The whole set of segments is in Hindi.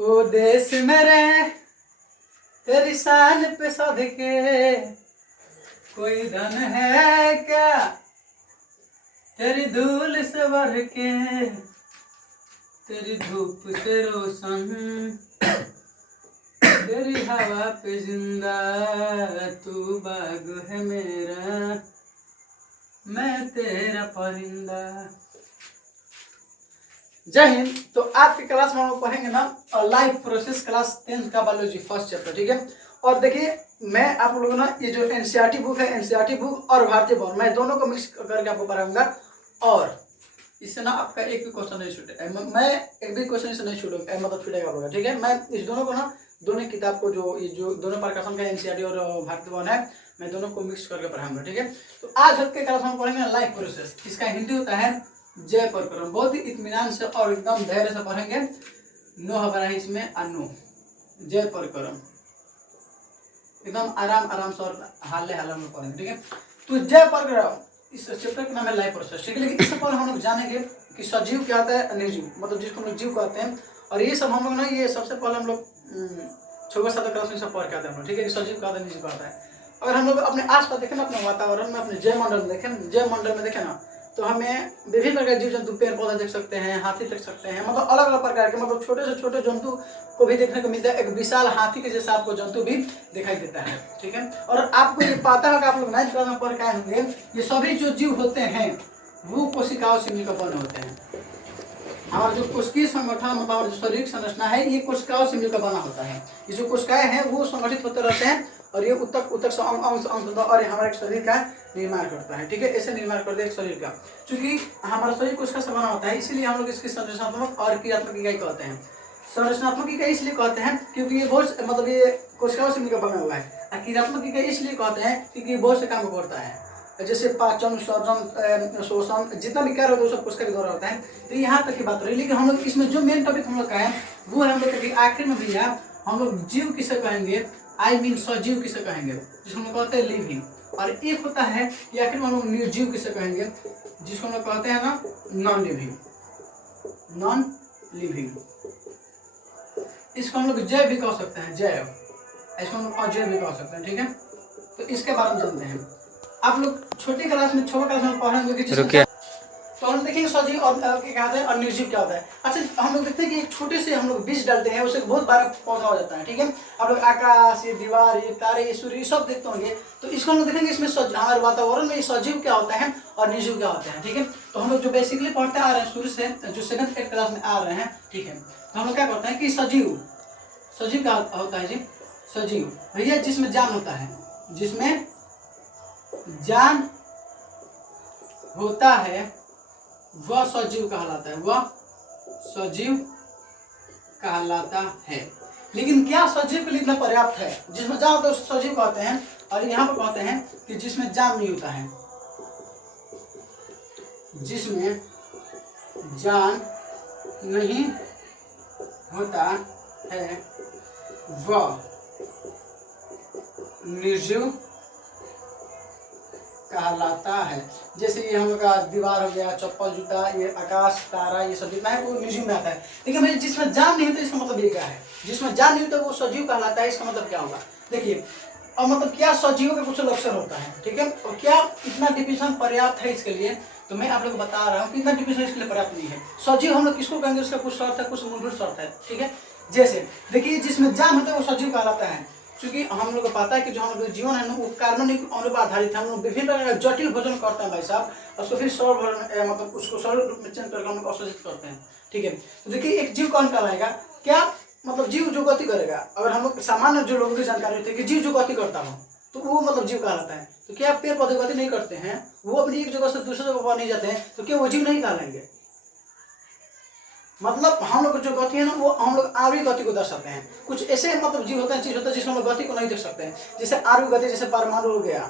ओ देश मेरे तेरी शान पे सदके कोई धन है क्या तेरी धूल से बढ़ के, तेरी धूप से रोशन, तेरी हवा पे जिंदा, तू बाग है मेरा, मैं तेरा परिंदा। जय हिंद। तो आज की क्लास में हम लोग पढ़ेंगे ना लाइफ प्रोसेस, क्लास 10 का बायोलॉजी फर्स्ट चैप्टर, ठीक है। और देखिए मैं आप लोगों ना ये जो एनसीईआरटी बुक है, एनसीईआरटी बुक और भारतीय भवन, मैं दोनों को मिक्स करके आपको पढ़ाऊंगा। और इससे ना आपका एक भी क्वेश्चन नहीं छूटेगा, मैं एक भी क्वेश्चन से नहीं छूटेगा, मतलब छूटेगा होगा, ठीक है। मैं इस दोनों को ना दोनों किताब को जो ये जो दोनों प्रकाशन का एनसीईआरटी और भारतीय भवन है, मैं दोनों को मिक्स करके पढ़ाऊंगा, ठीक है। तो आज के क्लास में हम पढ़ेंगे लाइफ प्रोसेस। इसका हिंदी होता है जय परक्रम। बहुत ही इत्मीनान से और एकदम धैर्य से पढ़ेंगे, नो घबराए इसमें अनु। जय परक्रम एकदम आराम से और हाले में पढ़ेंगे, ठीक है। तो जय परक्रम इस चैप्टर का नाम है लाइफ प्रोसेस, ठीक है। लेकिन इससे पहले हम लोग जानेंगे कि सजीव क्या होता है, निर्जीव, मतलब जिसको हम लोग जीव कहते हैं। और ये सब हम लोग ना ये सबसे पहले हम लोग 6-7 क्लास में सब पढ़ के आते हैं हम लोग, ठीक है, कि सजीव क्या होता है, निर्जीव क्या होता है। अगर हम लोग अपने आसपास देखें ना, अपने वातावरण में, अपने जय मंडल में देखें, जय मंडल में देखें ना, तो हमें विभिन्न प्रकार के जीव जंतु, पेड़ पौधे देख सकते हैं, हाथी देख सकते हैं, मतलब अलग अलग प्रकार के, मतलब छोटे से छोटे जंतु को भी देखने को मिलता है। एक विशाल हाथी के जैसा आपको जंतु भी दिखाई देता है, ठीक है। और आपको ये पता है कि आप लोग 9th क्लास में पढ़ के आए होंगे, ये सभी जो जीव होते हैं वो कोशिकाओं से मिलकर बने होते हैं। हमारा जो कोशिकीय संगठन, मतलब जो शारीरिक संरचना है, ये कोशिकाओं से मिलकर बना होता है। ये जो कोशिकाएं हैं वो संगठित होते रहते हैं और ये उत्तक से अंश और हमारे शरीर का निर्माण करता है, ठीक है। ऐसे निर्माण करते हैं शरीर का। चूंकि हमारा शरीर कोशिका से बना होता है, इसीलिए हम लोग इसकी संरचनात्मक और क्रियात्मक इकाई कहते हैं। संरचनात्मक इकाई इसलिए कहते हैं क्योंकि ये बहुत, मतलब ये कोशिकाओं से मिलकर बना हुआ है। और क्रियात्मक इकाई इसलिए कहते हैं क्योंकि ये बहुत से काम करता है, जैसे पाचन, सर्जन, शोषण, जितना भी कार्य होता है वो सब कोशिका के द्वारा होता है। तो यहाँ तक की बात रही। लेकिन हम लोग इसमें जो मेन टॉपिक हम लोग का है वो है हम लोग के आखिर में भैया हम लोग जीव किसे कहेंगे, आई मीन सजीव किसे कहेंगे, जिसको हम लोग कहते हैं लिविंग। और एक होता है कि आखिर में हम लोग निर्जीव किसे कहेंगे, जिसको हम लोग कहते हैं ना नॉन लिविंग। नॉन लिविंग इसको हम लोग जैव भी कह सकते हैं, जैव। इसको हम लोग अजैव भी कह सकते हैं, ठीक है। तो इसके बारे में जानते हैं। आप लोग छोटी क्लास में, 6वीं क्लास में पढ़ेंगे कि तो हम देखेंगे सजीव और क्या होता है और निर्जीव क्या होता है। अच्छा, हम लोग देखते हैं कि एक छोटे से हम लोग बीज डालते हैं, उससे बहुत बड़ा पौधा हो जाता है, ठीक है। आप लोग आकाश, ये दीवार, ये तारे, ये सूर्य, ये सब देखते होंगे। तो इसको हम लोग देखेंगे इसमें हमारे वातावरण में सजीव क्या होता है और निर्जीव क्या होता है, ठीक है। तो हम लोग जो बेसिकली पढ़ते आ रहे हैं शुरू से, जो 7th 8th क्लास में आ रहे हैं, ठीक है। तो हम लोग क्या करते हैं कि सजीव क्या होता है जी। सजीव भैया जिसमें जान होता है, जिसमें जान होता है वह सजीव कहलाता है, वह सजीव कहलाता है। लेकिन क्या सजीव के लिए इतना पर्याप्त है? जिसमें जान होता है उसे सजीव कहते हैं। और यहाँ पर कहते हैं कि जिसमें जान नहीं होता है, जिसमें जान नहीं होता है वह निर्जीव कहलाता है। जैसे ये हम लोग का दीवार हो गया, चप्पल, जूता, ये आकाश, तारा, ये सब जितना है वो निर्जीव में आता है। लेकिन भाई जिसमें जान नहीं होता, इसका मतलब ये क्या है, जिसमें जान नहीं होता वो सजीव कहलाता है। इसका मतलब क्या होगा, देखिए। और मतलब क्या सजीवों का कुछ लक्षण होता है, ठीक है। और क्या इतना डिफिनेशन पर्याप्त है इसके लिए, तो मैं आप लोग को बता रहा हूँ कि इतना डिफिनेशन इसके लिए पर्याप्त नहीं है। सजीव हम लोग किसको कहेंगे, उसका कुछ शर्त है, कुछ मूलभूत शर्त है, ठीक है। जैसे देखिए जिसमें जान होता है वो सजीव कहलाता है, क्योंकि हम लोग को पता है कि जो हम लोग जीवन है ना वो कार्बनिक अणु पर आधारित है। हम लोग विभिन्न प्रकार का जटिल भोजन करते हैं भाई साहब, उसको फिर सरल भोजन, मतलब उसको सरल रूप में चेंज करके हम लोग अवशोषित करते हैं, ठीक है। तो देखिए एक जीव कौन कहलाएगा, क्या मतलब जीव जो गति करेगा। अगर हम लोग सामान्य जो लोगों की जानकारी होती है कि जीव जो गति करता हो तो वो मतलब जीव कहलाता है। तो क्या पेड़ पौधे गति नहीं करते हैं, वो अपनी एक जगह से दूसरी जगह पर नहीं जाते हैं, तो क्या वो जीव नहीं कहलाएंगे। मतलब हम लोग जो गति है ना वो हम लोग आरोही गति को दर्शाते हैं। कुछ ऐसे मतलब जीव होता है, चीज होता है जिसमें हम लोग गति को नहीं देख सकते हैं। जैसे आरोही गति, जैसे परमाणु हो गया,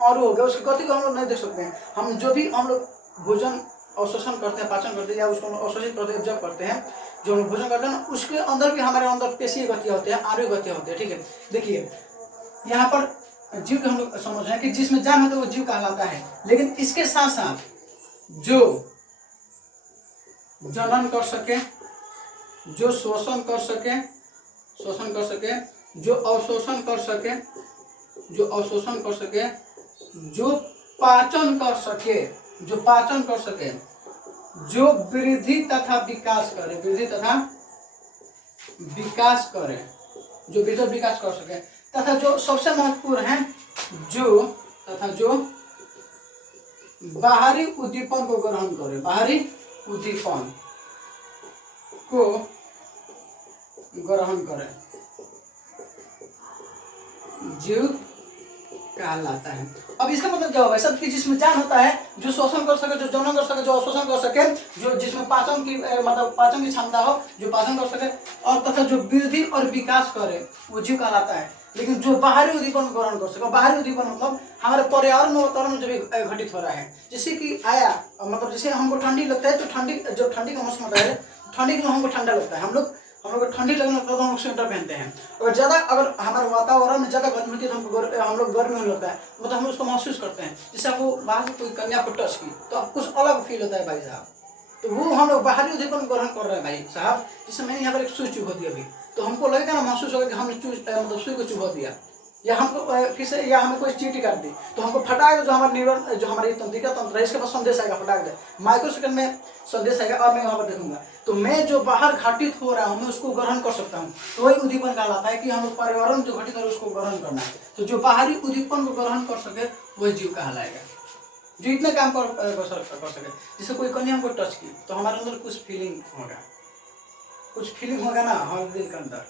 अणु हो गया, उसकी गति को हम लोग नहीं देख सकते हैं। हम जो भी हम लोग भोजन अवशोषण करते हैं, पाचन करते हैं, या उसको अवशोषित करते हैं, जब करते हैं, जो हम लोग भोजन करते हैं ना, उसके अंदर भी हमारे अंदर पेशीय गतियाँ होती है, आरोही गतियाँ होती है, ठीक है। देखिए यहाँ पर जीव के हम लोग समझ रहे हैं कि जिसमें जान होता है वो जीव कहलाता है। लेकिन इसके साथ साथ जो जनन कर सके, जो शोषण कर सके, जो अवशोषण कर सके, जो पाचन कर सके, जो वृद्धि तथा विकास करे, जो वृद्धि और विकास कर सके, तथा जो सबसे महत्वपूर्ण है जो बाहरी उद्दीपन को ग्रहण करे, बाहरी उद्दीपन को ग्रहण करे, जीव कहलाता है। अब इसका मतलब क्या होगा सब कि जिसमें जान होता है, जो शोषण कर सके, जो जनन कर सके, जो अवशोषण कर सके, जो जिसमें पाचन की मतलब पाचन की क्षमता हो, जो पाचन कर सके, और तथा जो वृद्धि और विकास करे, वो जीव कहलाता है। लेकिन जो बाहरी उद्दीपन ग्रहण कर सके, बाहरी उद्दीपन मतलब हमारे पर्यावरण वातावरण जो भी घटित हो रहा है, जैसे कि आया मतलब जैसे हमको ठंडी लगता है, तो ठंडी का मौसम होता है, ठंडी में हमको ठंडा लगता है, हम लोग को ठंडी लगने लगता है तो हम लोग स्वेटर पहनते हैं। अगर हमारे वातावरण में ज़्यादा गर्मी होती है तो हम लोग गर्मी होने लगता है, मतलब हम उसको महसूस करते हैं। जैसे आपको बाहर से कोई कन्या को टच की तो आपको कुछ अलग फील होता है भाई साहब, तो वो हम लोग बाहरी उद्दीपन ग्रहण कर रहे हैं भाई साहब। जैसे मैंने यहाँ पर एक सुई चुभा दिया अभी, तो हमको लगेगा ना, महसूस होगा कि हमने मतलब सुई को चुभा दिया, या हमको किसी या हमें कोई चीटी काट दी, तो हमको फटाक जो हमारा न्यूरॉन, जो हमारी तंत्रिका तंत्र है, इसके पास संदेश आएगा, फटाक दे माइक्रोसेकंड में संदेश आएगा, और मैं वहाँ पर देखूंगा, तो मैं जो बाहर घटित हो रहा हूँ मैं उसको ग्रहण कर सकता हूँ। तो वही उद्दीपन कहलाता है कि हम लोग पर्यावरण जो घटित हो रहा है उसको ग्रहण करना है। तो जो बाहरी उद्दीपन को ग्रहण कर सके वही जीव कहलाएगा, जो इतना काम कर सके। जैसे कोई कन्या हमको टच की तो हमारे अंदर कुछ फीलिंग होगा ना, हमारे दिल के अंदर,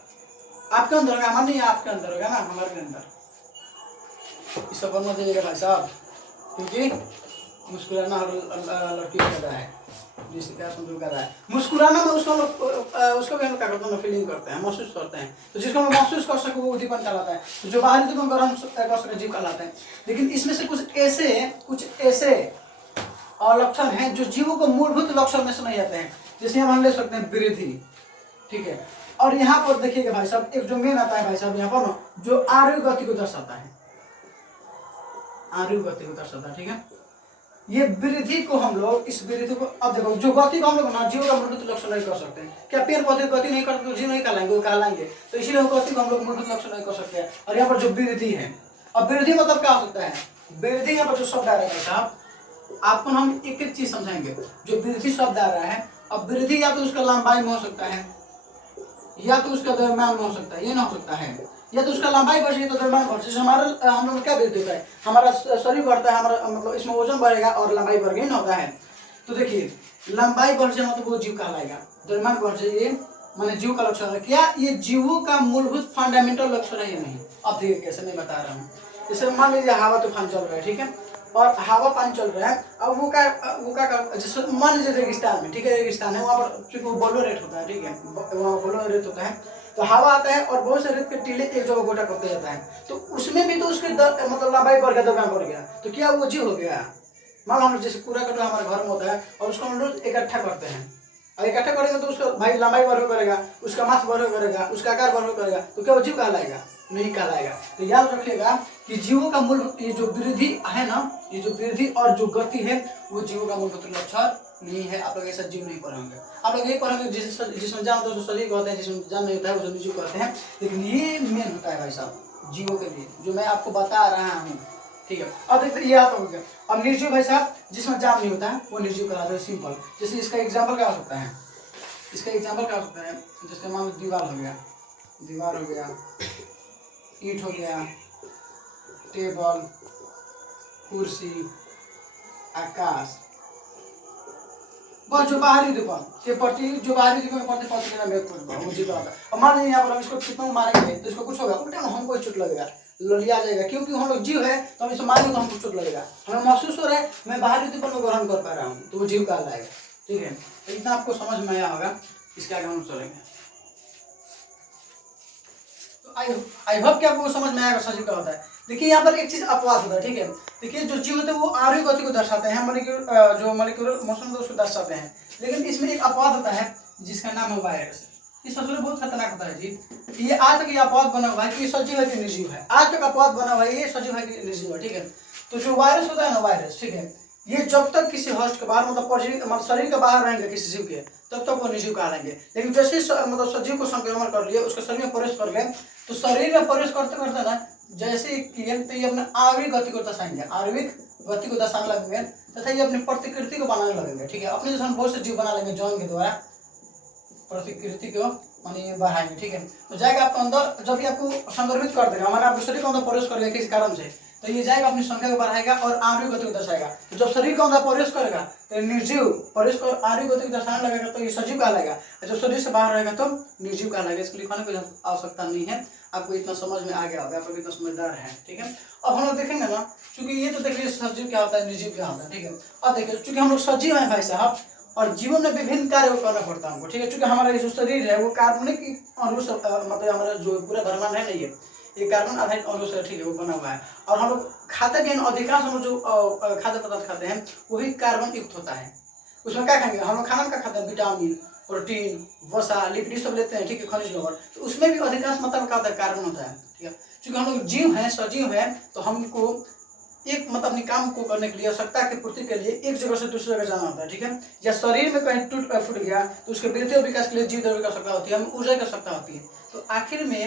आपके अंदर होगा, हमारे नहीं आपके अंदर होगा ना, हमारे अंदर। इस सब मत दीजिएगा भाई साहब, क्योंकि मुस्कुराना हर लड़की को करता है, जिससे क्या समझो कर रहा है मुस्कुराना में उसको भी हम क्या करते हैं, फीलिंग करते हैं, महसूस करते हैं। तो जिसको हम महसूस कर सके वो उद्दीपन कहलाता है। तो जो बाहरी उद्दीपन ग्रहण कर सके जीव कहलाता है। लेकिन इसमें से कुछ ऐसे लक्षण हैं जो जीवों को मूलभूत लक्षण में से नहीं आते हैं। जैसे हम ले सकते हैं वृद्धि, ठीक है। और यहाँ पर देखिएगा भाई साहब, एक जो मेन आता है भाई साहब यहाँ पर ना, जो आयु गति को दर्शाता है, ठीक है। ये वृद्धि को हम लोग, इस वृद्धि को, अब देखो जो गति को हम लोग ना जीव का मूलभूत लक्षण नहीं कर सकते हैं। क्या पेड़ पौधे गति नहीं करते तो जीव नहीं कहलाएंगे, वो कहलाएंगे। तो इसीलिए गति को हम लोग मूलभूत लक्षण नहीं कर सकते हैं। और यहाँ पर जो वृद्धि है, अब वृद्धि मतलब क्या हो सकता है, वृद्धि यहाँ पर जो शब्द आ रहा है साहब, आपको हम एक एक चीज समझाएंगे। जो वृद्धि शब्द आ रहा है, अब वृद्धि या तो उसका लंबाई में हो सकता है, या तो उसका दरम्यान में हो सकता है, ये ना हो सकता है, या तो उसका लंबाई बढ़ जाए तो दरम्यान बढ़ जाए। हमारा हम लोग क्या वृद्धि होता है, हमारा शरीर बढ़ता है, हमारा मतलब इसमें वजन बढ़ेगा और लंबाई बढ़ गई ना होता है। तो देखिए लंबाई बढ़ जाए मतलब वो जीव कहलाएगा, दरम्यान बढ़ जाए ये माने जीव का लक्षण है। क्या ये जीवों का मूलभूत फंडामेंटल लक्षण है या नहीं? अब देखिए कैसे मैं बता रहा हूँ। जैसे मान लीजिए हवा तूफान चल रहा है, ठीक है, और हवा पानी चल रहा है। अब वो क्या जैसे मान लीजिए रेगिस्तान में, ठीक है, रेगिस्तान है, वहाँ पर चूंकि वो बोलो रेट होता है, ठीक है, वहाँ बोलो रेट होता है, तो हवा आता है और बहुत से रेत के टीले एक जगह गोटा करते जाता है। तो उसमें भी तो उसके मतलब लंबाई बढ़ गया, दरम्यान बढ़ गया, तो क्या वो जीव हो गया? मान लो हम जैसे कूड़ा कचरा हमारे घर में होता है और उसको हम लोग इकट्ठा करते हैं, और इकट्ठा करेंगे तो उसका भाई लंबाई बढ़ करेगा, उसका मास बढ़ करेगा, उसका आकार बढ़ करेगा, तो क्या वो जीव कहलाएगा? नहीं कहलाएगा। तो याद रखिएगा कि जीवों का मूल, ये जो वृद्धि है ना, ये जो वृद्धि और जो गति है वो जीवों का मूलभूत लक्षण नहीं है। आप लोग ऐसा जीव नहीं पढ़ेंगे, आप लोग ये पढ़ेंगे जिसमें जान होता है तो शरीर कहते हैं, जिसमें जान नहीं होता है वो जीव कहते हैं। लेकिन ये मेन होता है भाई साहब जीवों के लिए, जो मैं आपको बता रहा हूँ, ठीक है। अब देखते ये याद हो गया। अब निर्जीव भाई साहब जिसमें जान नहीं होता है वो निर्जीव कहलाता है, सिंपल। जैसे इसका एग्जाम्पल क्या हो सकता है, जैसे मान लो दीवार हो गया, ईंट हो गया, टेबल, कुर्सी, आकाश, बस जो बाहरी दुकान के प्रति, जो बाहरी दुकान के प्रति पहुंच गया मेरे को मुझे बात है। अब मान लीजिए यहाँ पर हम इसको कितना मारेंगे तो इसको कुछ होगा, उल्टा हमको चोट लगेगा, ललिया जाएगा, क्योंकि हम लोग जीव है तो हम इसे मारेंगे तो हमको चोट लगेगा। हमें महसूस हो रहा है मैं बाहरी दुकान को ग्रहण कर पा रहा हूँ, तो वो जीव कहलाएगा, ठीक है। तो इतना आपको समझ में आया होगा, इसके आगे हम चलेंगे। आई होप कि आपको समझ में आएगा सजीव क्या होता है। देखिए यहाँ पर एक चीज अपवाद होता है, ठीक है। देखिए जो जीव होते हैं वो आरोही गति को दर्शाते हैं, जो मॉलिक्यूलर मोशन को उसको दर्शाते हैं। लेकिन इसमें एक अपवाद होता है जिसका नाम है वायरस। इस ससुर बहुत खतरनाक होता है जी। ये आज तक ये अपवाद बना हुआ है कि सजीव है कि निर्जीव है, आज तक अपवाद बना हुआ है ये सजीव है कि निर्जीव है, ठीक है। तो जो वायरस होता है ना, वायरस, ठीक है, ये जब तक किसी होस्ट के बाहर मतलब शरीर के बाहर रहेंगे किसी जीव के, तब तक वो निर्जीव कहलाएंगे। लेकिन जैसे मतलब सजीव को संक्रमण कर लिए, उसके शरीर में प्रवेश कर गए, तो शरीर में प्रवेश करते करते ना जैसे क्लियर तो ये अपने आणविक गति को दर्शाएंगे, आणविक गति को दर्शाने लगेंगे तथा ये अपनी प्रतिकृति को बनाने लगेंगे। ठीक है, अपने जैसे हम बहुत से जीव बना लेंगे जौन के द्वारा प्रतिकृति को मानी बढ़ाएंगे। ठीक है, तो जाएगा आपको अंदर, जब भी आपको संक्रमित कर देगा हमारे आपके शरीर के अंदर प्रवेश करेगा किसी कारण से, तो ये जाएगा अपनी संख्या को बढ़ाएगा और आणविक गति को दर्शाएगा। तो जब शरीर के अंदर प्रवेश करेगा तो निर्जीव प्रवेश कर आणविक गति को दर्शाने लगेगा, तो ये सजीव कहलाएगा। जब शरीर से बाहर रहेगा तो निर्जीव कहलाएगा। इसको लिखवाने की आवश्यकता नहीं है, आपको इतना समझ में आ गया होगा, आप इतना समझदार है। ठीक है, अब हम लोग देखेंगे ना, चूंकि ये तो देखिए सजीव क्या होता है, निर्जीव क्या होता है। ठीक है, अब देखिए चूंकि हम लोग सजीव हैं भाई साहब, और जीवन में विभिन्न कार्य करना पड़ता है हमको। ठीक है, चूंकि हमारा जो शरीर है वो कार्बनिक अणु मतलब हमारा जो पूरा ब्रह्मांड है नहीं है, ये कार्बन आधारित अणु से ठीक है वो बना हुआ है। और हम लोग खाते भी हैं, अधिकांश हम लोग जो खाद्य पदार्थ खाते हैं वो भी कार्बन युक्त होता है। उसमें क्या खाएंगे हम लोग, खाना क्या खाते हैं, विटामिन, प्रोटीन, वसा, लिपिड सब लेते हैं। ठीक है, खनिज लवण, तो उसमें भी अधिकांश मात्रा क्या होता है, कार्बन होता है। ठीक है, क्योंकि हम लोग जीव हैं, सजीव हैं, तो हमको एक मतलब अपने काम को करने के लिए, आवश्यकता की पूर्ति के लिए एक जगह से दूसरी जगह जाना होता है। ठीक है, या शरीर में कहीं टूट फूट गया तो उसके वृद्धि और विकास के लिए जीव द्रव्य की आवश्यकता होती है, हमें ऊर्जा की आवश्यकता होती है। तो आखिर में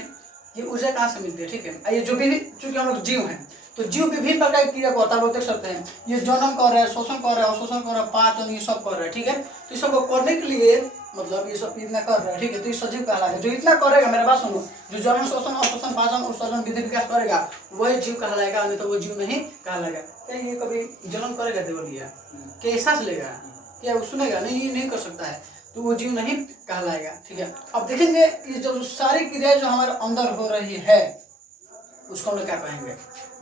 ये ऊर्जा कहाँ से मिलती है। ठीक है, ये जो भी चूंकि हम लोग जीव हैं, तो जीव विभिन्न प्रकार की क्रिया को होता है, वो देख सकते हैं। ये जन्म कर रहा है, शोषण कर रहा है, अवशोषण कर रहा है, पाचन, ये सब कर रहा है। ठीक है, तो ये सब को करने के लिए मतलब ये सब इतना कर रहा है। ठीक है, तो ये सजीव कहलाएगा। जो इतना करेगा, मेरा बात सुनो, जो जन्म, शोषण, अवशोषण, पाचन, उत्सर्जन, वृद्धि, विकास करेगा वही जीव कहलाएगा, नहीं तो वो जीव नहीं कहलाएगा। क्या ये कभी जन्म करेगा देवलिया, क्या सांस लेगा, क्या वो सुनेगा, नहीं, ये नहीं कर सकता है, तो वो जीव नहीं कहलाएगा। ठीक है, अब देखेंगे ये जो सारी क्रियाएं जो हमारे अंदर हो रही है उसको हम लोग क्या कहेंगे,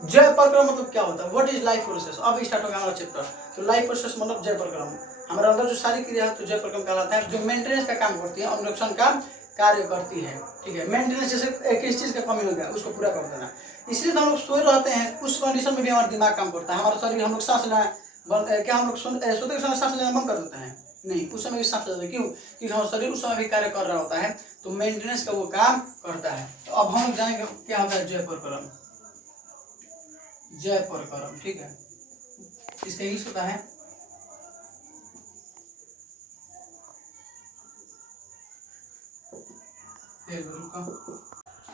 जय प्रक्रम मतलब क्या होता है, व्हाट इज लाइफ प्रोसेस। अब स्टार्ट होगा हमारा चैप्टर। तो लाइफ प्रोसेस मतलब जय प्रक्रम, हमारे अंदर जो सारी क्रिया है तो जय प्रक्रम कहलाता है, जो मेंटेनेंस का काम करती है, अनुरक्षण का कार्य करती है। ठीक है, मेंटेनेंस जैसे किस चीज का कमी हो गया उसको पूरा कर देना। इसलिए तो हम लोग सोए रहते हैं, उस कंडीशन में भी हमारा दिमाग काम करता है, हमारा शरीर, हम लोग सांस लेना क्या हम लोग सोते के समय सांस लेना बंद कर देते हैं, नहीं, उस समय भी सांस लेते हैं। क्यों, क्योंकि हमारा शरीर उस समय भी कार्य कर रहा होता है, तो मेंटेनेंस का वो काम करता है। तो अब हम जानेंगे क्या होता है जय प्रक्रम, जय प्रक्रम। ठीक है, इसका इंग्लिश होता है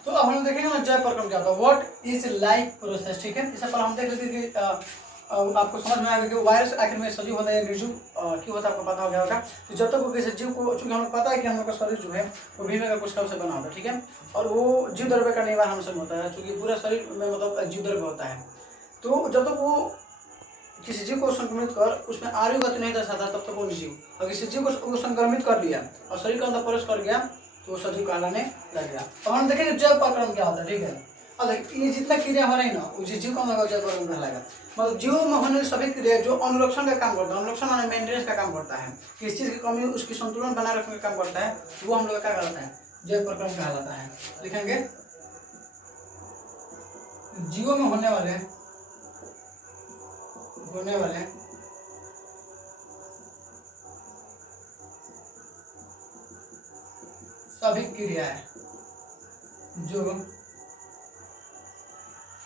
तो अब हम देखेंगे ना जय प्रक्रम क्या होता है, व्हाट इज लाइफ प्रोसेस। ठीक है, इससे पहले हम देख लेते हैं कि आपको समझ में आएगा कि वायरस आखिर में सजीव होता है निर्जीव क्यों होता है, आपको पता हो गया होगा। तो जब तक वो किसी जीव को, चूंकि हमें पता है कि हम लोग का शरीर जो है वो भीम का कोशिका से बना होता है। ठीक है, और वो जीव द्रव्य का निर्माण हमसे होता है, चूंकि पूरा शरीर में मतलब जीव द्रव्य होता है। तो जब तक वो किसी जीव को संक्रमित कर उसमें आयु गति नहीं दर्शाता तब तक वो निर्जीव, और किसी जीव को संक्रमित कर लिया और शरीर के अंदर प्रवेश कर गया तो वो सजीव कहलाने लग गया। तो हम देखेंगे जय प्रक्रम क्या होता है। ठीक है, अब ये जितना क्रिया हो रही है ना वो जीव का जय प्रक्रम कहलाएगा। मतलब जीव में होने वाली सभी क्रिया जो अनुरक्षण का काम करता है, अनुरक्षण माने मेंटेनेंस का काम करता है, किस चीज की कमी उसकी संतुलन बनाए रखने का काम करता है, वो हम लोग क्या कहलाता है, जय प्रक्रम कहलाता है। लिखेंगे जीवों में होने वाले सभी क्रियाएं जो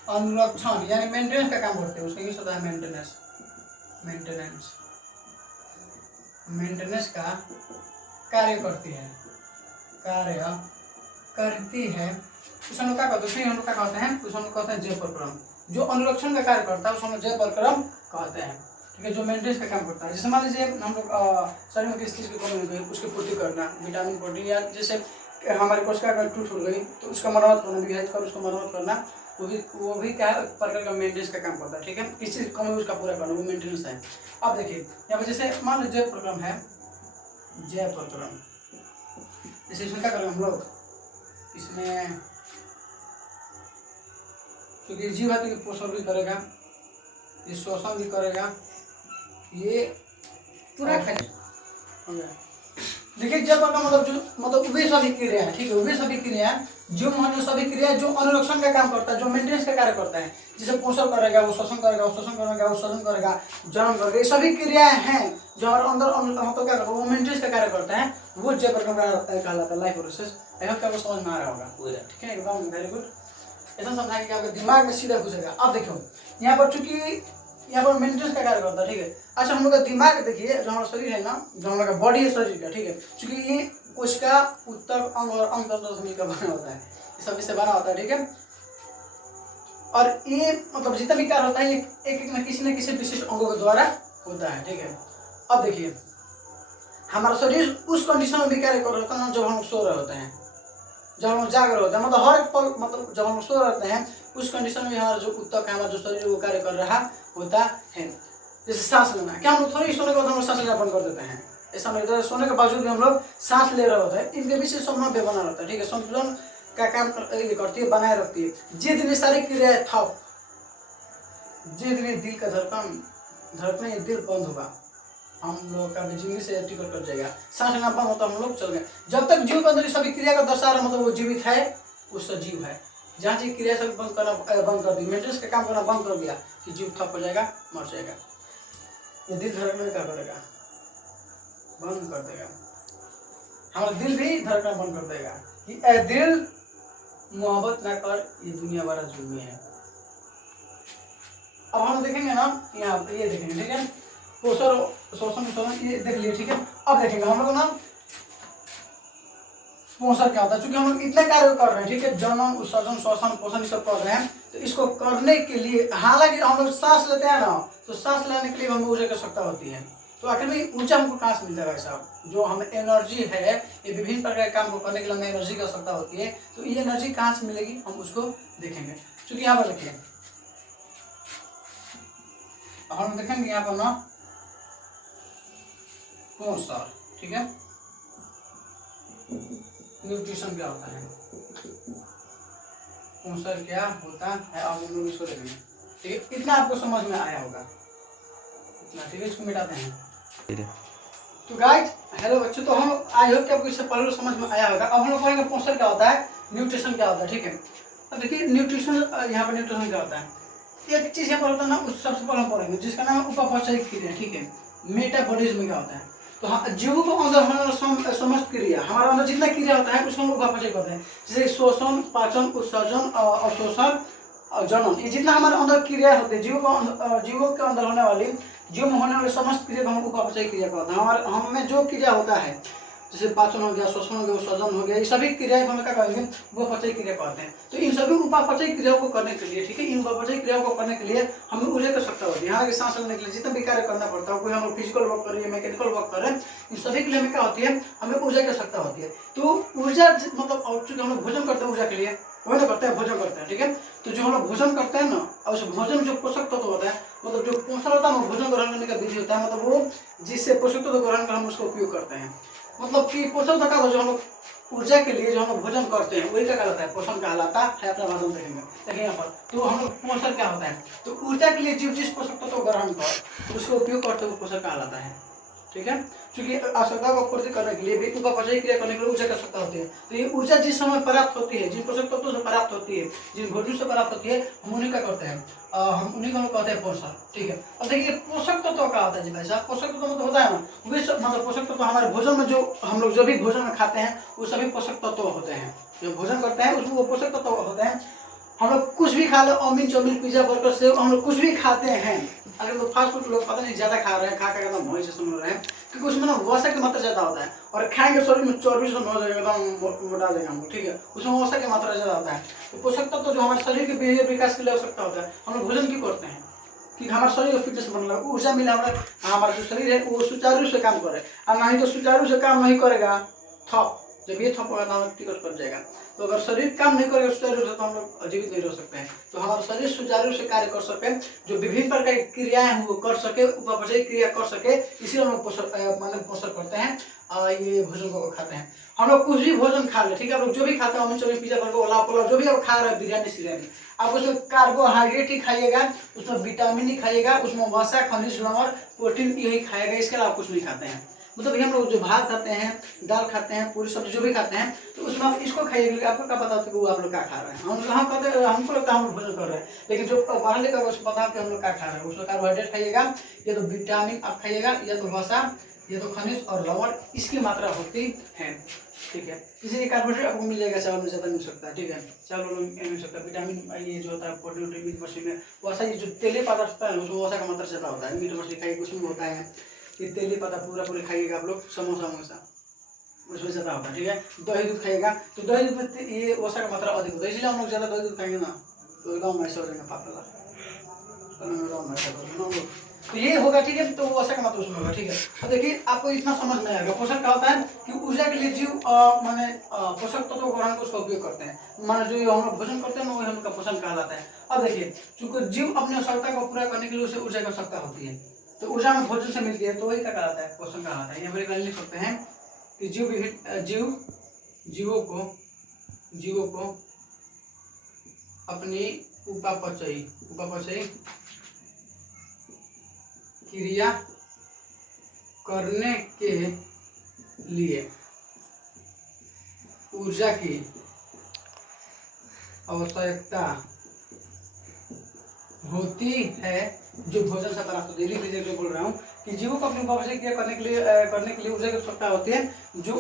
अनुरक्षण यानी मेंटेनेंस का काम करते हैं, उसका यूज होता है मेंटेनेंस, मेंटेनेंस का कार्य करती है उस हम लोग क्या कहते हैं, फिर हम लोग क्या कहते हैं, उस हम लोग कहते हैं जय प्रक्रम। जो अनुरक्षण का कार्य करता है उस हम लोग जय प्रक्रम कहते हैं। ठीक है, जो मेंटेनेंस का काम करता है, जैसे मान लीजिए हम लोग शरीर में किस चीज़ की कमी हो गई उसकी पूर्ति करना, विटामिन, प्रोटीन, या जैसे हमारे कोशिका अगर टूट गई तो उसका मरम्मत करना, विभाजित कर उसको मरम्मत करना, वो भी क्या प्रकार का मेंटेनेंस का काम करता है। ठीक है, किस चीज़ कमी उसका पूरा करना, वो मेंटेनेंस है। अब देखिए यहाँ पर जैसे मान लो जय प्रक्रम है, जय प्रक्रम जैसे इसमें क्या करेंगे हम लोग, इसमें क्योंकि जीव है तो पोषण भी करेगा, ये शोषण भी करेगा, ये पूरा देखिए जब का मतलब वे सभी क्रिया है। ठीक है, वे सभी क्रिया जो सभी क्रिया जो अनुरक्षण का काम करता है, जो मेंटेनेंस का कार्य करता है, जिसे पोषण करेगा, वो शोषण करेगा, वो शोषण करेगा, वो शोषण करेगा, जन्म करेगा, ये सभी क्रियाएं हैं जो हमारे अंदर मतलब क्या करता है, वो मेंटेनेंस का कार्य करता है, वो जय प्रक्रम कहलाता है, लाइफ प्रोसेस। आई होप आपको समझ में आ रहा होगा। ठीक है, एकदम वेरी गुड। ऐसा समझाएंगे कि आपके दिमाग में सीधा घुसेगा। अब देखो यहाँ पर चूंकि यहाँ पर मेंटेनेंस का कार्य करता है, ठीक है। अच्छा हम लोग का दिमाग देखिए, जो हमारा शरीर है ना, जो हम लोग का बॉडी है शरीर का, ठीक है, क्योंकि ये उसका उत्तक अंग और अंग तंत्र से मिलकर बना होता है, सभी से बना होता है, ठीक है। और ये मतलब जितना भी कार्य होता है ये एक एक न किसी विशिष्ट अंगों के द्वारा होता है, ठीक है। अब देखिए हमारा शरीर उस कंडीशन में भी कार्य कर रहा है ना जब हम सो रहे होते हैं, जब हम जाग रहे होते हैं, मतलब हर एक पल, मतलब जब हम सो रहते हैं उस कंडीशन में हमारा जो उत्तक है, हमारा जो शरीर वो कार्य कर रहा होता है। जैसे सांस लेना, क्या हम लोग थोड़ी सोने के बाद हम लोग सांस लेना बंद कर देते हैं, ऐसा नहीं होता है। सोने के बावजूद भी हम लोग सांस ले रहे होते हैं, इनके बीच समन्वय बना रहता है, ठीक है। संतुलन का काम ये करती है, बनाए रखती है। जे दिन सारी क्रियाएं ठप, जे दिन दिल का धड़कन ये दिल बंद होगा, हम लोग का जिंदगी से टिकट कट जाएगा। सांस लेना बंद होता हम लोग चल गए। जब तक जीव के अंदर सभी क्रिया का दर्शा रहा, मतलब वो जीवित है, वो सजीव है। जहाँ चीज क्रिया सब बंद कर दी, मेंटेनेंस का काम करना बंद कर दिया कि जीव ठप हो जाएगा, मर जाएगा। ये दिल धड़कना क्या करेगा, बंद कर देगा। हमारा दिल भी धड़कना बंद कर देगा कि ए दिल मोहब्बत ना कर, ये दुनिया बड़ा जुल्मी है। अब हम देखेंगे ना, यहाँ ये देखेंगे, ठीक है, पोषण शोषण ये देख लिए, ठीक है। अब देखेंगे हम लोग ना पोषण क्या होता है, क्योंकि हम लोग इतने कार्य कर रहे हैं, ठीक है, जन्म उत्सर्जन श्वसन पोषण ये सब कर रहे हैं, तो इसको करने के लिए हालांकि हम लोग सांस लेते हैं ना, तो सांस लेने के लिए हमें ऊर्जा की आवश्यकता होती है। तो आखिर में ऊर्जा हमको कहाँ से मिल जाएगा साहब, जो हमें एनर्जी है, ये विभिन्न प्रकार के काम को करने के लिए हमें एनर्जी की आवश्यकता होती है। तो ये एनर्जी कहाँ से मिलेगी हम उसको देखेंगे। क्योंकि यहाँ पर देखिए हम देखेंगे यहाँ पर ना पोषण, ठीक है, न्यूट्रिशन क्या होता है, पोषण क्या होता है, अब हम लोग इसको देखेंगे, ठीक है। इतना आपको समझ में आया होगा, इतना, ठीक है। इसको मिटाते हैं। तो गाइस हेलो बच्चों, तो हम आई होप कि आपको इससे पहले समझ में आया होगा। अब हम लोग पढ़ेंगे पोषण क्या होता है, न्यूट्रिशन क्या होता है, ठीक है। अब देखिए न्यूट्रिशन, यहाँ पर न्यूट्रिशन क्या होता है, एक चीज यहाँ पर होता है ना, उस सबसे पहले हम पढ़ेंगे जिसका नाम है उपापचय क्रिया, ठीक है। मेटाबॉलिज्म क्या होता है, तो हाँ, जीव को अंदर होने वाला समस्त क्रिया, हमारा अंदर जितना क्रिया होता है उसको हम उपापचय कहते हैं। जैसे शोषण, पाचन, उत्सर्जन, अवशोषण और जनन, ये जितना हमारे अंदर क्रिया होती है, जीवों के अंदर होने वाली, जीव में होने वाले समस्त क्रिया को हम उपापचय क्रिया कहते हैं। हमारे हमें जो क्रिया होता है, जैसे पाचन हो गया, श्वसन हो गया, उत्सर्जन हो गया, ये सभी क्रियाएं हम क्या कहेंगे, उपापचय क्रिया कहते हैं। तो इन सभी उपापचय क्रियाओं को करने के लिए, ठीक है, इन उपापचय क्रियाओं को करने के लिए हमें ऊर्जा की आवश्यकता होती है। यहाँ के सांस लेने के लिए जितना भी कार्य करना पड़ता है, कोई हम लोग फिजिकल वर्क कर रहे हैं, मैकेनिकल वर्क कर रहे हैं, इन सभी के लिए हमें क्या होती है, हमें ऊर्जा की आवश्यकता होती है। तो ऊर्जा मतलब चूंकि हम लोग भोजन करते हैं ऊर्जा के लिए, वही ना करते हैं, भोजन करते हैं, ठीक है। तो जो हम लोग भोजन करते हैं ना, और उस भोजन में जो पोषक तत्व होता है, मतलब जो पोषण होता है, भोजन ग्रहण करने का विधि होता है, मतलब वो जिससे पोषक तत्व ग्रहण कर हम उसका उपयोग करते हैं। मतलब कि पोषण तत्व जो हम लोग ऊर्जा के लिए जो हम लोग भोजन करते हैं वही क्या कहलाता है, पोषण कहलाता है। अपना भाषण देखेंगे, देखिए यहाँ पर, तो हम लोग पोषण क्या होता है, तो ऊर्जा के लिए जीव जिस पोषक तत्व ग्रहण कर उसका उपयोग करते हुए पोषण कहलाता है, ठीक है। क्योंकि आवश्यकता को पूर्ति करने के लिए, भी उपापचय क्रिया करने के लिए ऊर्जा की आवश्यकता होती है। तो ये ऊर्जा जिस समय प्राप्त होती है, जिन पोषक तत्वों से प्राप्त होती है, जिन भोजन से प्राप्त होती है, हम उन्हीं का करते हैं, हम उन्हीं को कहते हैं पोषण, ठीक है। अब देखिए पोषक तत्व क्या होता है जी भाई साहब, पोषक तत्व मतलब होता है ना, वे मतलब पोषक तत्व हमारे भोजन में जो हम लोग जो भी भोजन में खाते हैं वो सभी पोषक तत्व होते हैं। जो भोजन करते हैं उसमें वो पोषक तत्व होते हैं। हम लोग कुछ भी खा लो, अमीन चौमिन पिज्जा बर्गर से हम लोग कुछ भी खाते हैं, अगर लोग फास्ट फूड लोग पता नहीं ज्यादा खा रहे हैं, खा कर एकदम भोज से सुन रहे हैं, क्योंकि उसमें ना वसा की मात्रा ज्यादा होता है, और खाएंगे शरीर में चर्बी से हो जाएगा, एकदम मोटा जाएगा हमको, ठीक है। उसमें वसा की मात्रा ज्यादा होता है। तो पोषक तत्व जो हमारे शरीर के विकास के लिए आवश्यकता होता है, हम लोग भोजन क्यों करते हैं कि हमारे शरीर को फिटनेस बनने लगा, ऊर्जा मिले, हमारा जो शरीर है वो सुचारू से काम करे, और नहीं तो सुचारू से काम नहीं करेगा, थप, जब ये थप होगा तो हमें टिकट कर जाएगा। तो अगर शरीर काम नहीं करेगा सुचारू से तो हम लोग जीवित नहीं रह सकते हैं। तो हमारा शरीर सुचारू से कार्य कर सके, जो विभिन्न प्रकार की क्रियाएं हैं वो कर सके, उपापचय क्रिया कर सके, इसीलिए हम लोग पोषण करते हैं, ये भोजन को खाते हैं। हम लोग कुछ भी भोजन खा ले, ठीक है, आप लोग जो भी खाते हैं, अमीन चौमिन पिज्जा बर्गर ओला पोला जो भी आप खा रहे हैं, बिरयानी सिरयानी, आप उसमें कार्बोहाइड्रेट ही खाइएगा, उसमें विटामिन ही खाइएगा, उसमें वसा, खनिज, लवण, प्रोटीन यही खाएगा, इसके अलावा कुछ नहीं खाते हैं। मतलब हम लोग जो भात खाते हैं, दाल खाते हैं, पूरी सब्जी जो भी खाते हैं, तो उसमें आप इसको खाइएगा, आपको क्या पता होता है कि वो आप लोग क्या खा रहे हैं। हम कहते हैं हमको लगता है हम लोग भोजन कर रहे हैं, लेकिन जो पढ़ा लिखा उसको पता है कि हम लोग क्या खा रहे हैं। उसमें कार्बोहाइड्रेट खाइएगा, या तो विटामिन आप खाइएगा, या तो वसा, या तो खनिज और लवण, इसकी मात्रा होती है। ठीक है। इसीलिए कार्बोहाइड्रेट आपको मिल जाएगा, चावल में ज़्यादा मिल सकता है, ठीक है। चावल में मिल सकता है, विटामिन ये जो होता है प्रोटीन मीट मछली में वैसा, ये जो तेली पदार्थ होता है उसमें वसा का मात्रा ज़्यादा होता है। मीट मछली खाइए उसमें होता है, ये तेली पदार्थ पूरा खाइएगा आप लोग, समोसा वमोसा उसमें ज़्यादा होता है, ठीक है। दही दूध खाइएगा तो दही दूध में ये वसा का मात्रा अधिक होता है, इसलिए हम लोग ज़्यादा दही दूध खाएंगे ना तो गाँव में ऐसा हो जाएगा पापा, तो ये होगा, ठीक है। तो वसा का मात्रा उसमें होगा, ठीक है। अब देखिए आपको इतना समझ में आएगा। पोषण क्या होता है कि ऊर्जा के लिए जीव माने पोषक तत्वों ग्रहण को उसका उपयोग करते हैं, माने जो हम लोग भोजन करते हैं ना वही हम लोग का पोषण कहलाता है। अब देखिए चूंकि जीव अपनी आवश्यकता को पूरा करने के लिए उसे ऊर्जा की आवश्यकता होती है, तो ऊर्जा में भोजन से मिलती है, तो वही क्या कहलाता है, पोषण कहलाता है। यहाँ पर लिख सकते हैं कि जीवों को अपनी उपापचयी क्रिया करने के लिए ऊर्जा की आवश्यकता होती है जो भोजन से प्राप्त होती है। लिख लीजिए जो बोल रहा हूँ कि जीवों को अपनी उपापचय क्रिया करने के लिए ऊर्जा की आवश्यकता होती है जो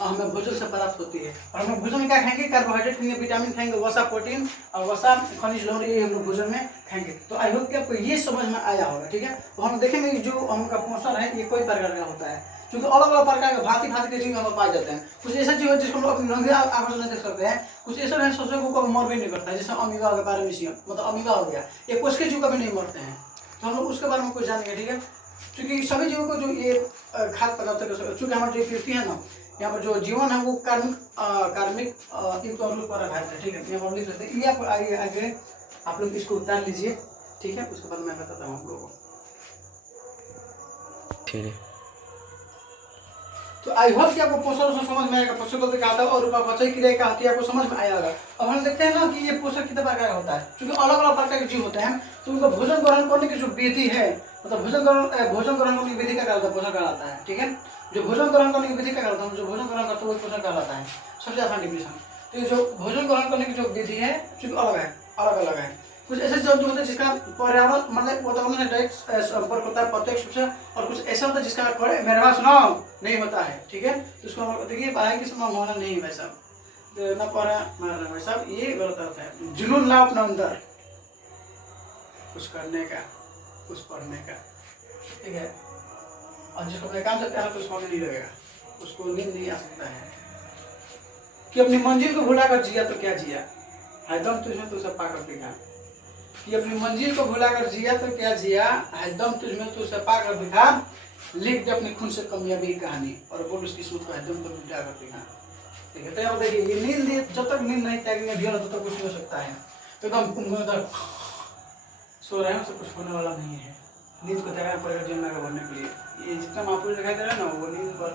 हमें भोजन से प्राप्त होती है। और हम लोग भोजन में क्या खाएंगे, कार्बोहाइड्रेट खाएंगे, विटामिन खाएंगे, वसा प्रोटीन और वसा खनिज लवण, ये हम लोग भोजन में खाएंगे। तो आई होप कि आपको ये समझ में आया होगा, ठीक है। तो हम देखेंगे कि जो हमका पोषण है ये कोई प्रकार का होता है, क्योंकि अलग अलग प्रकार के भांति भांति के जीव हमें पाए जाते हैं। कुछ ऐसा जीव है जिसको हम लोग अपनी नंगे आंखों से नहीं देख सकते हैं, कुछ ऐसा है सोचने को कभी मर भी नहीं करता है, जैसे अमीबा के बारे में मतलब अमीबा हो गया, ये कोशिका जीव कभी नहीं मरते हैं, तो हम लोग उसके बारे में कुछ जानेंगे, ठीक है। क्योंकि सभी जीवों को जो ये खाद्य पदार्थ, चूंकि हमारी जो पृथ्वी है ना, यहाँ पर जो जीवन है वो कार्मिक युक्त रूप पर आधारित है, ठीक है। यहाँ पर लिख लेते हैं, ये आप आगे आप लोग इसको उतार लीजिए, ठीक है। उसके बाद मैं बताता हूँ आप लोगों को, ठीक है। तो आई होप कि आपको पोषण समझ में आएगा, पोषक तत्व क्या होता है और उपापचय क्रिया क्या होती है आपको समझ में आया होगा। अब हम देखते हैं ना कि ये पोषक कितने प्रकार का होता है, क्योंकि अलग अलग प्रकार के जीव होते हैं, तो उनको भोजन ग्रहण करने की जो विधि है, मतलब भोजन ग्रहण करने की विधि का कहलाता है, पोषण कहलाता है, ठीक है। जो भोजन ग्रहण करने की विधि का कहलाता है, जो भोजन ग्रहण करता है वो पोषण कहलाता है, सबसे आसान डिफिनेशन। तो जो भोजन ग्रहण करने की जो विधि है चूंकि अलग अलग है। कुछ ऐसे जंतु होते हैं जिसका पर्यावरण मतलब वातावरण से डायरेक्ट संपर्क होता है प्रत्यक्ष रूप से, और कुछ ऐसा होता है जिसका मेरे पास नाम नहीं होता है, ठीक है। तो उसको हम देखिए पढ़ाई की संभावना नहीं है भाई साहब, तो ना पढ़ा मारना भाई साहब, ये गलत होता है। जुनून ला अपना अंदर कुछ करने का, कुछ पढ़ने का, ठीक है। और जिसको अपने काम से प्यार तो उसको नहीं लगेगा, उसको नींद नहीं आ सकता है कि अपनी मंजिल को भुलाकर जिया तो क्या जिया, है दम तुझमें तो सब पाकर दिखा, कि अपनी मंजिल को भुलाकर जिया तो क्या जिया, है दम तुझमें तो सब पाकर दिखा, लिख दे अपने खून से कामयाबी की कहानी और बोल उसकी सूत को है दम तो मिटा कर दिखा, ठीक है। तो यहाँ देखिए ये नींद, जब तक नींद नहीं त्यागेंगे ध्यान तब तक कुछ नहीं हो सकता है। तो एकदम सो रहे हैं उससे कुछ होने वाला नहीं है, नींद को त्यागना पड़ेगा जीवन में भरने के लिए। ये जितना महापुरुष दिखाई दे रहा है ना वो नींद पर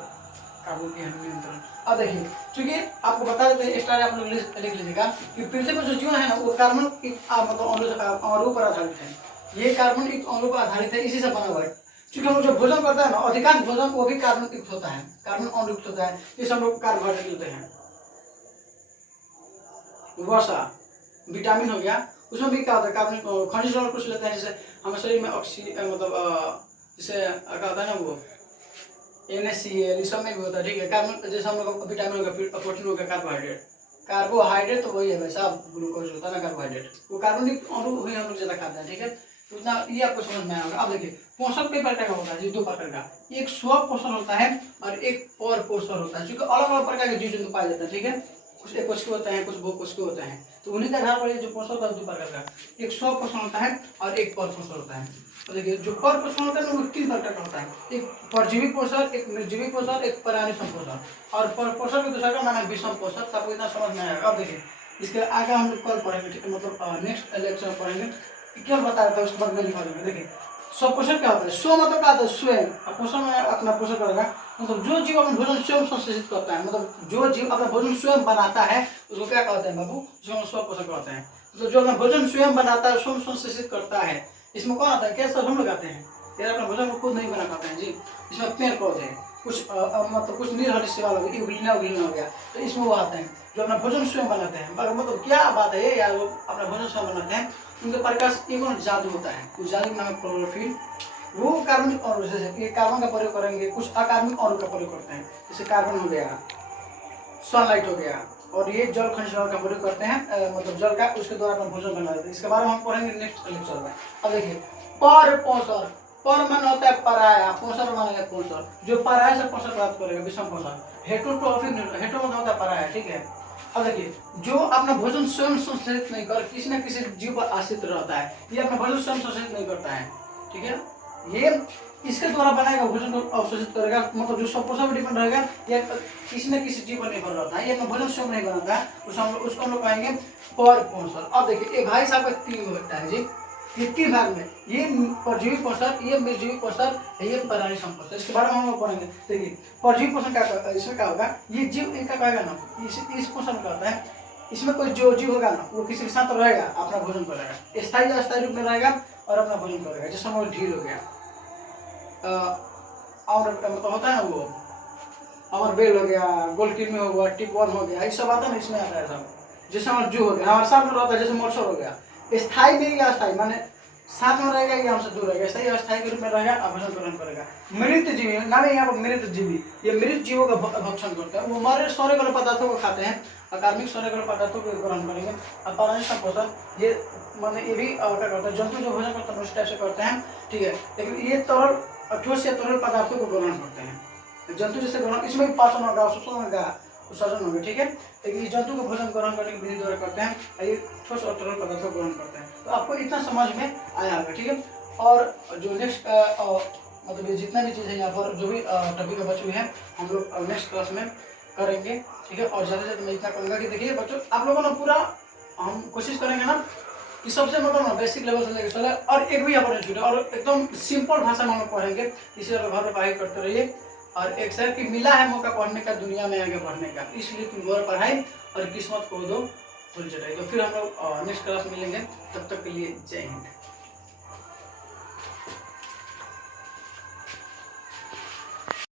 काबू की है, नियंत्रण। अब देखिए चूंकि आपको बता देते हैं स्टार आप लोग लिख लीजिएगा कि पृथ्वी पर जो जीवन है ना वो कार्बन मतलब अणु पर आधारित है, ये कार्बन एक अणु पर आधारित है, इसी से बना हुआ है। चूंकि हम लोग जो भोजन करते हैं ना अधिकांश भोजन वो भी कार्बन युक्त होता है, कार्बन अणु युक्त होता है, जिसे हम लोग कार्बोहाइड्रेट लेते हैं। वसा विटामिन हो गया, उसमें भी क्या होता है कार्बन खनिज लवण कुछ लेते हैं, जैसे हमारे शरीर में मतलब जैसे क्या होता है ना वो NaCl इस सब में भी होता है, ठीक है। कार्बन जैसे हम लोग विटामिन हो गया, प्रोटीन हो गया, कार्बोहाइड्रेट तो वही है वैसा ग्लूकोज होता है ना कार्बोहाइड्रेट, वो कार्बनिक अणु ही हम लोग ज्यादा खाते हैं, ठीक है। तो उतना ये आपको समझ में आएगा। अब देखिए पोषण कई प्रकार का होता है, दो प्रकार का, एक स्व पोषण होता है और एक पर पोषण होता है, क्योंकि अलग अलग प्रकार के जीव जंतु पाए जाते हैं, ठीक है। कुछ एक कोशिकीय होते हैं, कुछ बहुकोशिकीय होते हैं, तो उन्हीं के आधार पर जो पोषण होता है दो प्रकार का, एक स्व पोषण होता है और एक पर पोषण होता है। तो देखिए जो पर पोषण होता है ना वो तीन प्रकार का होता है, एक परजीवी पोषण, एक निर्जीवी पोषण, एक प्राणी संपोषण, और पर पोषण के दूसरा का माना विषम पोषण। तो आपको इतना समझ में आएगा। अब देखिए इसके आगे हम लोग कल पढ़ेंगे, ठीक है, मतलब नेक्स्ट लेक्चर में पढ़ेंगे, क्या बता रहा था उसके बाद में लिखा देंगे। देखिए स्वपोषण क्या होता है, स्व मतलब क्या होता है स्वयं, पोषण में अपना पोषण करेगा, मतलब जो जीव अपना भोजन स्वयं संश्लेषित करता है, मतलब जो जीव अपना भोजन स्वयं बनाता है उसको क्या कहते हैं बाबू, उसको हम स्व पोषण कहते हैं। तो जो अपना भोजन स्वयं बनाता है, स्वयं संश्लेषित करता है, इसमें कौन आता है, क्या सब हम लोग आते हैं, यार अपना भोजन को खुद नहीं बना पाते हैं जी। इसमें पेड़ पौधे कुछ मतलब कुछ निर्हरित सेवा हो गई, उगलना हो गया, तो इसमें वो आते हैं जो अपना भोजन स्वयं बनाते हैं। मतलब क्या बात है यार, वो अपना भोजन स्वयं बनाते हैं, उनके प्रकाश एक जादू होता है, उस जादू नाम क्लोरोफिल, वो कार्बनिक अणु, जैसे ये कार्बन का प्रयोग करेंगे, कुछ अकार्बनिक अणु का प्रयोग करते हैं, जैसे कार्बन हो गया, सनलाइट हो गया, और ये जल खनिज का प्रयोग करते हैं, मतलब जल का उसके द्वारा अपना भोजन बना देते हैं। इसके बारे में हम पढ़ेंगे नेक्स्ट लेक्चर में। अब देखिए पर पोषण, पर मन होता है पराया, पोषण मानेगा पोषण, जो पराया से पोषण प्राप्त करेगा विषम पोषण, हेटरोट्रॉफिक हेटरो मतलब होता है पराया, ठीक है। अब देखिए जो अपना भोजन स्वयं संश्लेषित नहीं कर किसी न किसी जीव पर आश्रित रहता है, ये अपना भोजन स्वयं संश्लेषित नहीं करता है, ठीक है। ये इसके द्वारा बनाएगा भोजन को अवशोषित करेगा, मतलब जो पोषण पर डिपेंड रहेगा, ये किसी न किसी जीव पर निर्भर रहता है, ये अपना भोजन स्वयं नहीं बनाता है, उसको हम लोग कहेंगे पर पोषण। अब देखिए ये भाई साहब का तीन होता है जी, ये तीन भाग में, ये परजीवी पोषण, ये निर्जीवी पोषण, ये प्राणी संपोषण। इसके बारे में हम लोग पढ़ेंगे। देखिए परजीवी पोषण क्या, इसमें क्या होगा, ये जीव इनका कहेगा ना, इस पोषण कहता है, इसमें कोई जो जीव होगा ना वो किसी के साथ रहेगा, अपना भोजन करेगा, स्थायी या अस्थायी रूप में रहेगा और अपना भोजन करेगा। जैसे हम ढील हो गया, और मतलब होता है ना वो अमर बेल हो गया, गोलकिडनी हो गया, टिपवर्म हो गया, ये सब आता है ना, इसमें आता है सब। जैसे हमारा जू हो गया, हमारे साथ में रहता है, जैसे मोरसर हो गया, स्थायी में या अस्थायी, माने साथ में रहेगा या हमसे दूर रहेगा, स्थायी अस्थायी के रूप में रहेगा, भोजन ग्रहण करेगा। मृत जीवी नाम है यहाँ पर, मृत जीवी, ये मृत जीवों का भक्षण करते हैं, वो मरे सोने वाले पदार्थों को खाते हैं, अकार्मिक सोने वाले पदार्थों को ग्रहण करेंगे। और प्राणी संपोषण, ये माने ये भी क्या करते हैं, जंतु जो भोजन करते हैं उस टाइप से करते हैं, ठीक है। लेकिन ये तरल ठोस या तरल पदार्थों को ग्रहण करते हैं, जंतु जैसे ग्रहण, इसमें भी पाचन होगा, शोषण होगा, उत्सर्जन होगा, ठीक है। लेकिन ये जंतु को भोजन ग्रहण करने की विधि द्वारा करते हैं, ये ठोस और तरल पदार्थों को ग्रहण करते हैं। तो आपको इतना समझ में आया होगा, ठीक है। और जो नेक्स्ट मतलब ये जितना भी चीज़ है यहाँ पर, जो भी टॉपिक बचे हुए हैं, हम लोग नेक्स्ट क्लास में करेंगे, ठीक है। और ज़्यादा से ज़्यादा मैं इतना कहूँगा कि देखिए बच्चों, आप लोगों ने पूरा हम कोशिश करेंगे ना कि सबसे मतलब ना बेसिक लेवल से लेकर चले, और एक भी यहाँ पर नहीं छूटे, और एकदम सिंपल भाषा में हम लोग पढ़ेंगे, इसी घर पर पढ़ाई करते रहिए। और एक सर की मिला है मौका पढ़ने का, दुनिया में आगे बढ़ने का, इसलिए तुम गौर पढ़ाई और किस्मत को दो फुल चढ़ाई। तो फिर हम लोग नेक्स्ट क्लास मिलेंगे, तब तक के लिए जय हिंद।